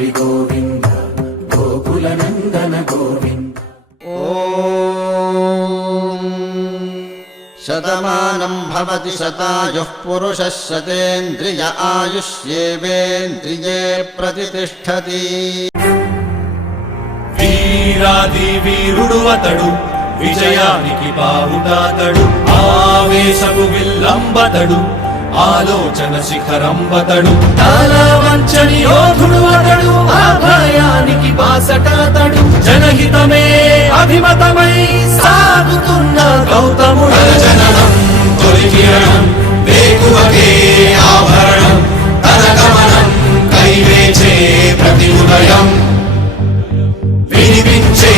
హరి గోవింద గోకుల నందన గోవింద. శతమానం భవతి శతాయుః పురుషः శతేంద్రియ ఆయుష్యేవేంద్రియే ప్రతిష్ఠతి. వీరాది వీరుడు అతడు, విజయానికి బావుటాతడు, ఆవేశపు విల్లంబతడు, ఆలోచన శిఖరంబతడు, తలవంచని యోధుడు అతడు, అభయానికి బాసటాతడు, జనహితమే అభిమతమై సాగుతున్న గౌతముడు. జననం తొలికిరణం వేకువకే ఆభరణం, తన గమనం కైవేచే ప్రతి ఉదయం, వినిపించే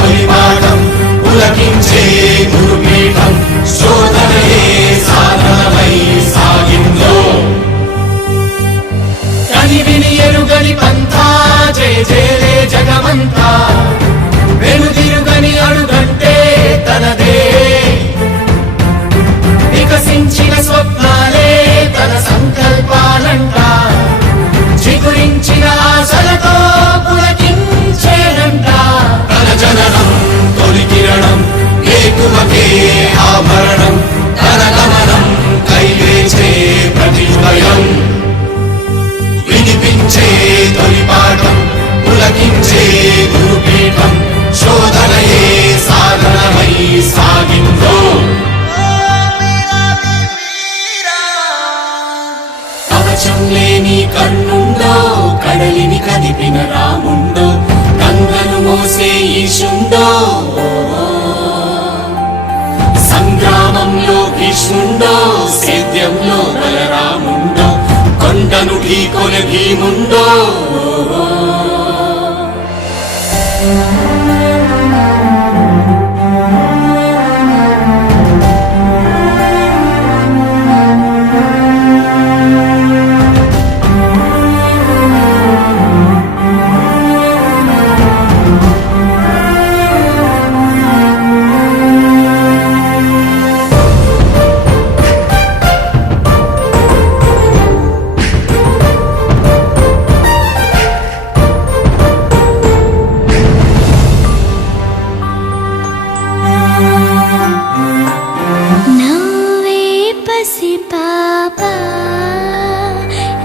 తొలి పాఠం పులకించే గురుపీఠం, శోధనయే సాధనమై సాగిందో. కని విని ఎరుగని పంథా జయ జయలే జగమంతా, వెనుదిరుగని అడుగంటే తనదే, వికసించిన స్వప్నాలే తన సంకల్పాలంట, చిగురించిన ఆశలతో పులకించేనంట. తన జననం తొలి కిరణం వేకువకే ఆభరణం, తన గమనం కైవేచే ప్రతి ఉదయం, వినిపించే తొలి పాఠం పులకించే గురుపీఠం, శోధనయే సాధనమై సాగిందో. కవచం లేని కన్నుండో, కడలిని కదిపిన రాముండో, గంగను మోసే ఈశుండో, సంగ్రామంలో భీష్ముండో, సేద్యంలో బలరాముండో, కొండను ఢీకొనే భీముండో.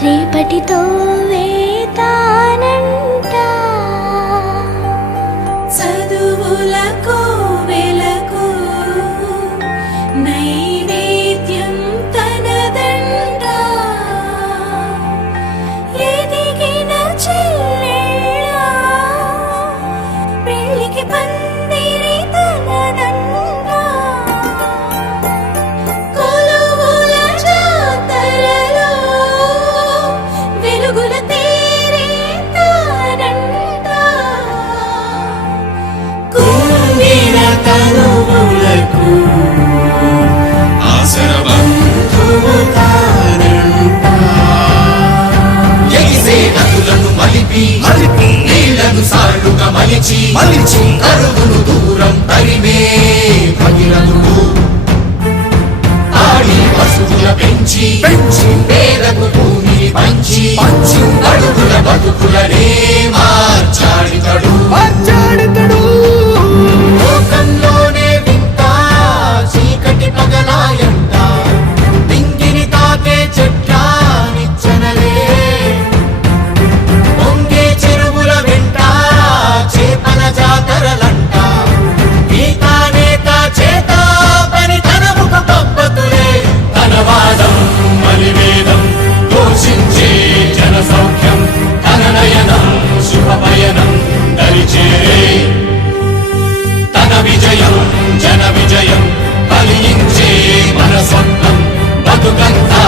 రేపటితో వేతానంట, చదువులకు వెలకు నైవేద్యం తనదంట, ఎదిగిన చెల్లెళ్ళ పెళ్ళికి పందిరి తనదంట, కొలువుల జాతరలో వెలుగుల తేరే తానంట, కుంగిన తనువులకు ఆసర బంధువు తానంట, ఎగిసే నదులను మలిపి నీళ్లను సాళ్లుగా మలిచి కరువును దూరం తరిమే భగీరథుడు, ఆడి పశువుల పెంచి పేదకు భూమిని పంచి అడుగుల బతుకులనే మార్చాడితడు. లోకంలోనే వింత చీకటి పగలాయంట, దింగిని తాకే చెట్ల నిచ్చనలే, పొంగే చెరువుల వెంట చేపల జాతరలంట, గీతానేత చేత పని తన ముఖ పబ్బతులే, తన వాదం మలివేదం ఘోషించే జన సౌఖ్యం, తన నయనం శుభపయనం దరిచేరే, తన విజయం జన విజయం ఫలించే మన స్వప్నం, బతుకంతా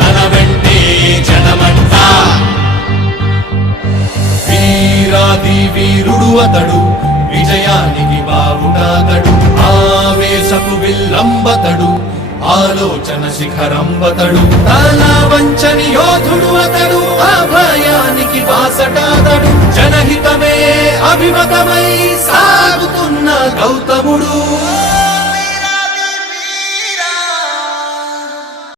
తన వెంటే జనమంతా. వీరాది వీరుడు అతడు, విజయానికి బావుటాతడు, ఆవేశపు విల్లంబతడు, ఆలోచన శిఖరంబతడు, తల వంచని యోధుడు అతడు, అభయానికి బాసటాతడు, జనహితమే అభిమతమై సాగుతున్న గౌతముడు.